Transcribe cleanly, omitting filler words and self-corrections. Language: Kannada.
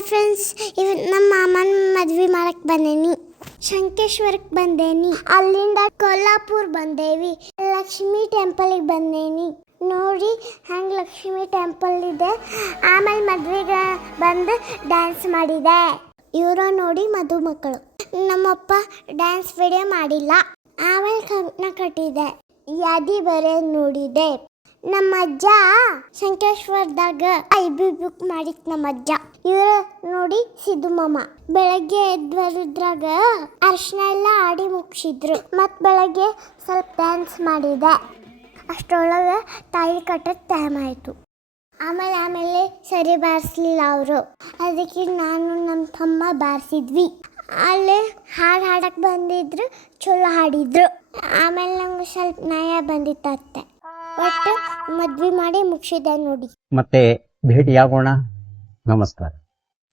ಹಾಯ್ ಫ್ರೆಂಡ್ಸ್, ಇವತ್ತು ನಮ್ಮ ಮಾಮನ ಮದ್ವೆ ಮಾಡಕ್ಕೆ ಬಂದೇನಿ. ಶಂಕೇಶ್ವರಕ್ಕೆ ಬಂದೇನಿ. ಅಲ್ಲಿಂದ ಕೊಲ್ಲಾಪುರ ಬಂದೇವಿ. ಲಕ್ಷ್ಮೀ ಟೆಂಪಲ್ಗೆ ಬಂದೇನಿ. ನೋಡಿ ಹಂಗೆ ಲಕ್ಷ್ಮೀ ಟೆಂಪಲ್ ಇದೆ. ಆಮೇಲೆ ಮದ್ವೆಗೆ ಬಂದು ಡ್ಯಾನ್ಸ್ ಮಾಡಿದೆ. ಇವರು ನೋಡಿ ಮದುಮಕ್ಕಳು. ನಮ್ಮಪ್ಪ ಡ್ಯಾನ್ಸ್ ವಿಡಿಯೋ ಮಾಡಿಲ್ಲ. ಆಮೇಲೆ ಕಂಕಣ ಕಟ್ಟಿದೆ. ಯಾದಿ ಬರೆ ನೋಡಿದೆ. ನಮ್ಮ ಅಜ್ಜ ಶಂಕೇಶ್ವರದಾಗ ಐಬಿ ಬುಕ್ ಮಾಡಿತ್. ನಮ್ಮ ಅಜ್ಜ ಇವ್ರ ನೋಡಿ ಸಿದ್ದು ಮಾಮ. ಬೆಳಗ್ಗೆ ಎದ್ವರಿದ್ರಾಗ ಅರ್ಶನ ಎಲ್ಲ ಆಡಿ ಮುಗಿಸಿದ್ರು. ಮತ್ ಬೆಳಗ್ಗೆ ಸ್ವಲ್ಪ ಡ್ಯಾನ್ಸ್ ಮಾಡಿದೆ. ಅಷ್ಟರೊಳಗೆ ತಾಯಿ ಕಟ್ಟೋದು ಟೈಮ್ ಆಯಿತು. ಆಮೇಲೆ ಸರಿ ಬಾರಿಸ್ಲಿಲ್ಲ ಅವರು. ಅದಕ್ಕೆ ನಾನು ನಮ್ಮ ತಮ್ಮ ಬಾರಿಸಿದ್ವಿ. ಅಲ್ಲಿ ಹಾಡು ಹಾಡಕ್ಕೆ ಬಂದಿದ್ರು, ಚಲೋ ಹಾಡಿದ್ರು. ಆಮೇಲೆ ನಂಗೆ ಸ್ವಲ್ಪ ನಯ ಬಂದಿತ್ತತ್ತೆ. ಒಟ್ಟು ಮದ್ವೆ ಮಾಡಿ ಮುಗಿಸಿದೆ ನೋಡಿ. ಮತ್ತೆ ಭೇಟಿಯಾಗೋಣ. ನಮಸ್ಕಾರ.